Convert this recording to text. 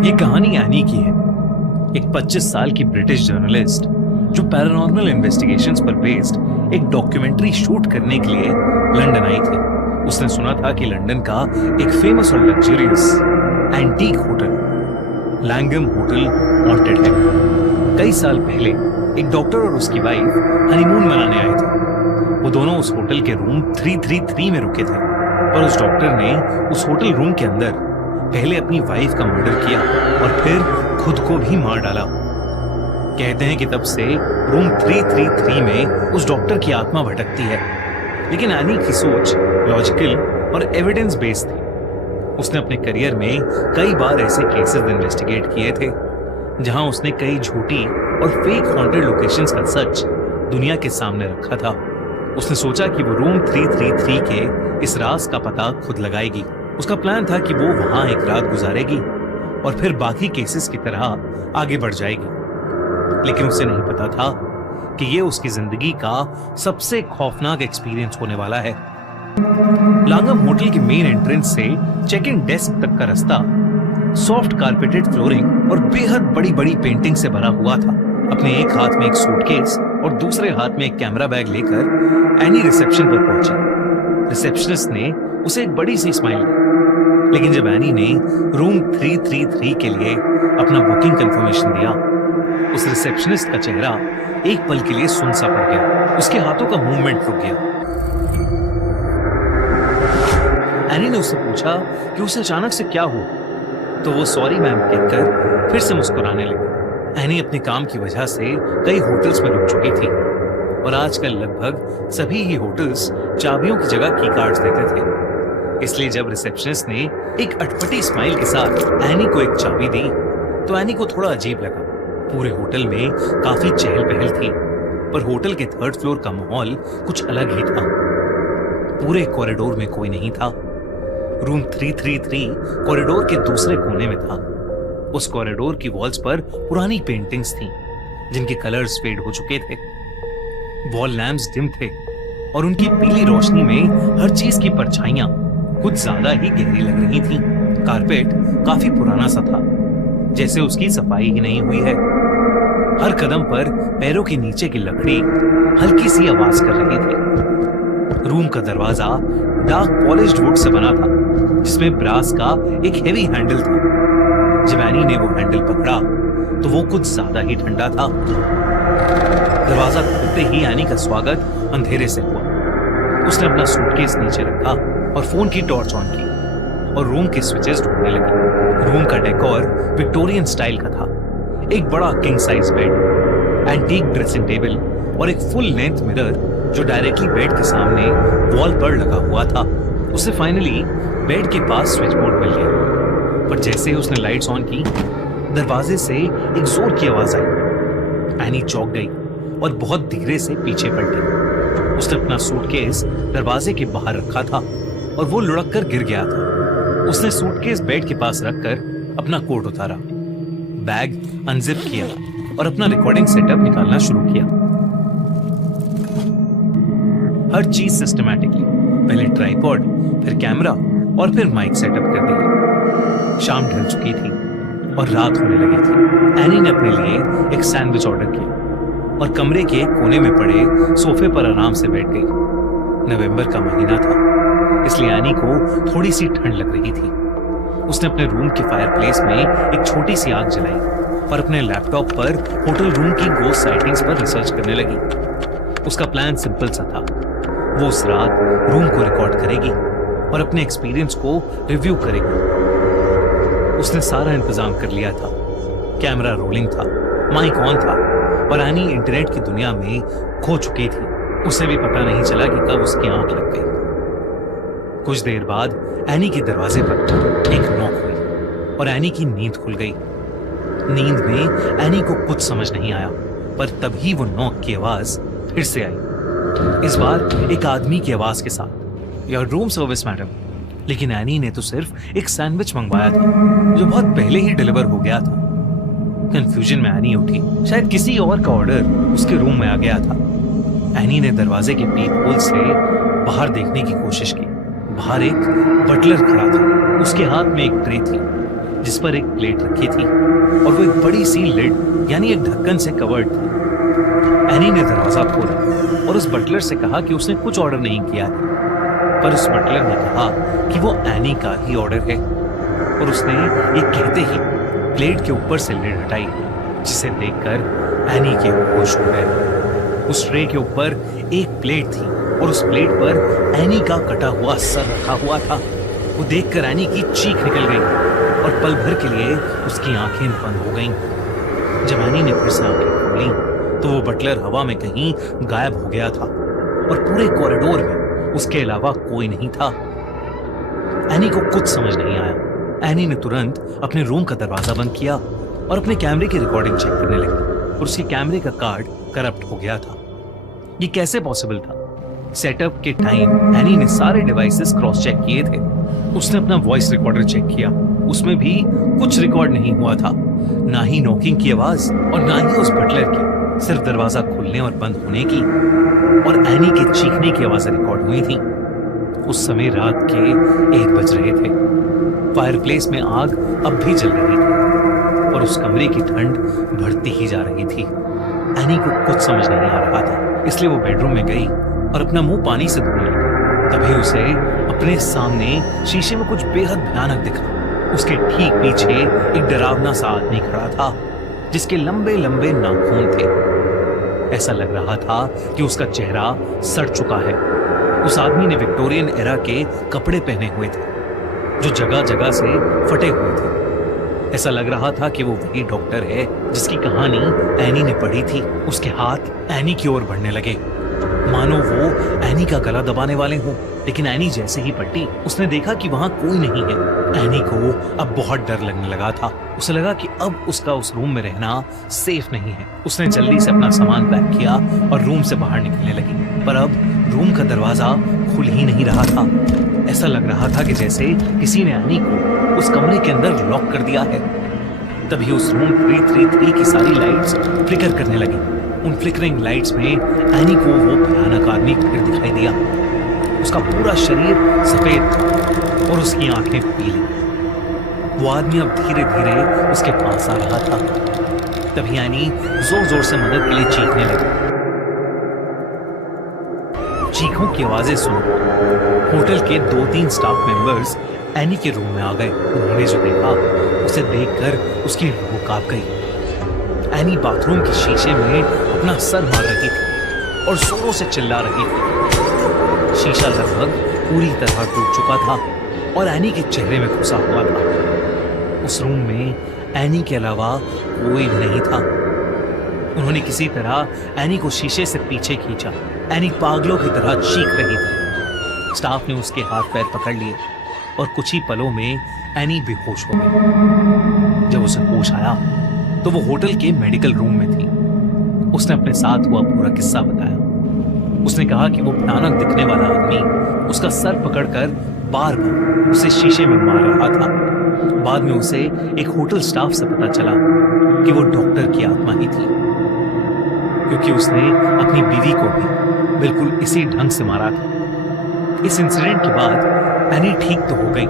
ये कहानी एनी की है, एक 25 साल की ब्रिटिश जर्नलिस्ट जो पैरानॉर्मल इन्वेस्टिगेशंस पर बेस्ड एक डॉक्यूमेंट्री शूट करने के लिए लंदन आई थी। उसने सुना था कि लंदन का एक फेमस और luxurious antique hotel Langham hotel haunted है। कई साल पहले एक डॉक्टर और उसकी वाइफ हनीमून मनाने आए थे। वो दोनों उस होटल के रूम 333 में रुके थे, पर उस डॉक्टर ने उस होटल रूम के अंदर पहले अपनी वाइफ का मर्डर किया और फिर खुद को भी मार डाला। कहते हैं कि तब से रूम 333 में उस डॉक्टर की आत्मा भटकती है। लेकिन एनी की सोच लॉजिकल और एविडेंस बेस्ड थी। उसने अपने करियर में कई बार ऐसे केसेस इन्वेस्टिगेट किए थे जहां उसने कई झूठी और फेक हॉन्टेड लोकेशंस का सच दुनिया के सामने रखा था। उसने सोचा कि वो रूम 333 के इस राज का पता खुद लगाएगी। उसका प्लान था कि वो वहां एक रात गुजारेगी और फिर बाकी केसेस की तरह आगे बढ़ जाएगी। लेकिन उसे नहीं पता था कि ये उसकी जिंदगी का सबसे खौफनाक एक्सपीरियंस होने वाला है। लांगम होटल के मेन एंट्रेंस से चेक इन डेस्क तक का रास्ता सॉफ्ट कारपेटेड फ्लोरिंग और बेहद बड़ी बड़ी पेंटिंग से भरा हुआ था। अपने एक हाथ में एक सूटकेस और दूसरे हाथ में एक कैमरा बैग लेकर एनी रिसेप्शन पर पहुंची। रिसेप्शनिस्ट ने उसे एक बड़ी सी स्माइल दी, लेकिन जब एनी ने रूम 333 के लिए अपना बुकिंग कंफर्मेशन दिया, उस रिसेप्शनिस्ट का चेहरा एक पल के लिए सुन सा पड़ गया। उसके हाथों का मूवमेंट रुक गया। एनी ने उससे पूछा कि उसे अचानक से क्या हुआ, तो वो सॉरी मैम कहकर फिर से मुस्कुराने लगी। एनी अपने काम की वजह से कई होटल्स में रुक चुकी थी और आजकल लगभग सभी ही होटल्स चाबियों की जगह की कार्ड्स देते थे। इसलिए जब रिसेप्शनिस्ट ने एक अटपटी स्माइल के साथ एनी को एक चाबी दी, तो एनी को थोड़ा अजीब लगा। पूरे होटल में काफी चहल पहल थी, पर होटल के 3rd फ्लोर का माहौल कुछ अलग ही था। पूरे कॉरिडोर में कोई नहीं था। रूम 333 कॉरिडोर के दूसरे कोने में था। उस कॉरिडोर की वॉल्स पर पुरानी पेंटिंग्स थीं, जिनके कलर्स फेड हो चुके थे। वॉल लैंप्स डिम थे और उनकी पीली रोशनी में हर चीज की परछाइयां कुछ ज्यादा ही गहरी लग रही थीं। कारपेट काफी पुराना सा था, जैसे उसकी सफाई ही नहीं हुई है। हर कदम पर पैरों के नीचे की लकड़ी हल्की सी आवाज कर रही थी। रूम का दरवाजा डार्क पॉलिश्ड वुड से बना था, जिसमें ब्रास का एक हेवी हैंडल था। जब एनी ने वो हैंडल पकड़ा तो वो कुछ ज्यादा ही ठंडा था। दरवाजा खुलते ही एनी का स्वागत अंधेरे से हुआ। उसने अपना सूटकेस नीचे रखा और फोन की टॉर्च ऑन की और रूम के स्विचेस ढूंढने लगी। रूम का डेकोर विक्टोरियन स्टाइल का था। एक बड़ा king size bed, antique dressing table और एक फुल लेंथ मिरर जो डायरेक्टली बेड के सामने वॉल पर लगा हुआ था। उसे फाइनली बेड के पास स्विच बोर्ड मिल गया, पर जैसे ही उसने लाइट्स ऑन की, दरवाजे से एक जोर की आवाज आई। एनी चौंक गई और बहुत धीरे से पीछे पलटी। उसने अपना सूटकेस दरवाजे के बाहर रखा था और वो लुढ़क कर गिर गया था। उसने सूटकेस बेड के पास रखकर अपना कोट उतारा, बैग अनजिप किया और अपना रिकॉर्डिंग सेटअप निकालना शुरू किया। हर चीज सिस्टमैटिकली, पहले ट्राइपॉड, फिर कैमरा और फिर माइक सेटअप कर दिया। शाम ढल चुकी थी और रात होने लगी थी। एनी ने अपने लिए एक सैंडविच ऑर्डर किया और कमरे के कोने में पड़े सोफे पर आराम से बैठ गई। नवंबर का महीना था, इसलिए एनी को थोड़ी सी ठंड लग रही थी। उसने अपने रूम के फायरप्लेस में एक छोटी सी आग जलाई और अपने लैपटॉप पर होटल रूम की गोस्ट साइटिंग्स पर रिसर्च करने लगी। उसका प्लान सिंपल सा था। वो उस रात रूम को रिकॉर्ड करेगी और अपने एक्सपीरियंस को रिव्यू करेगी। उसने सारा इंतजाम कर लिया था। कैमरा रोलिंग था, माइक ऑन था और एनी इंटरनेट की दुनिया में खो चुकी थी। उसे भी पता नहीं चला कि कब उसकी आंख लग गई। कुछ देर बाद एनी के दरवाजे पर एक नॉक हुई और एनी की नींद खुल गई। नींद में एनी को कुछ समझ नहीं आया, पर तभी वो नॉक की आवाज फिर से आई। इस बार एक आदमी की आवाज के साथ, योर रूम सर्विस मैडम। लेकिन एनी ने तो सिर्फ एक सैंडविच मंगवाया था जो बहुत पहले ही डिलीवर हो गया था। कंफ्यूजन में एनी उठी, शायद किसी और का ऑर्डर उसके रूम में आ गया था। एनी ने दरवाजे के पीप होल से बाहर देखने की कोशिश की। बाहर एक बटलर खड़ा था, उसके हाथ में एक ट्रे थी जिस पर एक प्लेट रखी थी और वो एक बड़ी सी लिड यानी एक ढक्कन से कवर्ड थी। एनी ने दरवाजा खोला और उस बटलर से कहा कि उसने कुछ ऑर्डर नहीं किया है, पर उस बटलर ने कहा कि वो एनी का ही ऑर्डर है और उसने ये कहते ही प्लेट के ऊपर से लिड हटाई, जिसे देखकर एनी के होश उड़ गए। उस ट्रे के ऊपर एक प्लेट थी और उस प्लेट पर एनी का कटा हुआ सर रखा हुआ था। वो देखकर एनी की चीख निकल गई और पल भर के लिए उसकी आंखें बंद हो गईं। जब एनी ने फिर से आंखें खोली तो वो बटलर हवा में कहीं गायब हो गया था और पूरे कॉरिडोर में उसके अलावा कोई नहीं था। एनी को कुछ समझ नहीं आया। एनी ने तुरंत अपने रूम का दरवाजा बंद किया और अपने कैमरे की रिकॉर्डिंग चेक करने लगी और उसके कैमरे का कार्ड करप्ट हो गया था। ये कैसे पॉसिबल था? सेटअप के टाइम एनी ने सारे डिवाइसेस क्रॉस चेक किए थे। उसने अपना वॉइस रिकॉर्डर चेक किया, उसमें भी कुछ रिकॉर्ड नहीं हुआ था, ना ही नॉकिंग की आवाज और ना ही उस बटलर की, सिर्फ दरवाजा खुलने और बंद होने की और एनी के चीखने की आवाजें रिकॉर्ड हुई थी। उस समय रात के 1 बज रहे थे। फायरप्लेस में आग अब भी जल रही थी और उस कमरे की ठंड बढ़ती ही जा रही थी। एनी को कुछ समझ नहीं आ रहा था, इसलिए वो बेडरूम में गई और अपना मुंह पानी से धोने लगी। तभी उसे अपने सामने शीशे में कुछ बेहद भयानक दिखा। उसके ठीक पीछे एक डरावना सा आदमी खड़ा था जिसके लंबे लंबे नाखून थे। ऐसा लग रहा था कि उसका चेहरा सड़ चुका है। उस आदमी ने विक्टोरियन एरा के कपड़े पहने हुए थे जो जगह जगह से फटे हुए थे। ऐसा लग रहा था कि वो वही डॉक्टर है जिसकी कहानी एनी ने पढ़ी थी। उसके हाथ एनी की ओर बढ़ने लगे, मानो वो एनी का गला दबाने वाले हों। लेकिन एनी जैसे ही पलटी, उसने देखा कि वहां कोई नहीं है। एनी को अब बहुत डर लगने लगा था। उसे लगा कि अब उसका उस रूम में रहना सेफ नहीं है। उसने जल्दी से अपना सामान पैक किया और रूम से बाहर निकलने लगी, पर अब रूम का दरवाजा खुल ही नहीं रहा था। ऐसा लग रहा था कि जैसे किसी ने एनी को उस कमरे के अंदर लॉक कर दिया है। तभी उस रूम 333 की सारी लाइट्स फ्लिकर करने लगी। उन फ्लिकरिंग लाइट्स में एनी को वो भयानक आदमी फिर दिखाई दिया। उसका पूरा शरीर सफेद था और उसकी आंखें पीली। वो आदमी अब धीरे धीरे उसके पास आ रहा था। तभी एनी जोर जोर से मदद के लिए चीखने लगी। चीखों की आवाजें सुनकर होटल के 2-3 स्टाफ मेंबर्स एनी के रूम में आ गए। उन्होंने जो देखा उसे देखकर उसकी रूह कांप गई। एनी बाथरूम के शीशे में अपना सर मार रही थी और जोरों से चिल्ला रही थी। शीशा लगभग पूरी तरह टूट चुका था और एनी के चेहरे में घुसा हुआ था। उस रूम में एनी के अलावा कोई भी नहीं था। उन्होंने किसी तरह एनी को शीशे से पीछे खींचा। एनी पागलों की तरह चीख रही थी। स्टाफ ने उसके हाथ पैर पकड़ लिए और कुछ ही पलों में एनी बेहोश हो गई। जब उसे होश आया तो वो होटल के मेडिकल रूम में थी। उसने अपने साथ हुआ पूरा किस्सा बताया। उसने कहा कि वो भयानक दिखने वाला आदमी उसका सर पकड़कर बार बार उसे शीशे में मार रहा था। बाद में उसे एक होटल स्टाफ से पता चला कि वो डॉक्टर की आत्मा ही थी, क्योंकि उसने अपनी बीवी को भी बिल्कुल इसी ढंग से मारा था। इस इंसिडेंट के बाद एनी ठीक तो हो गई,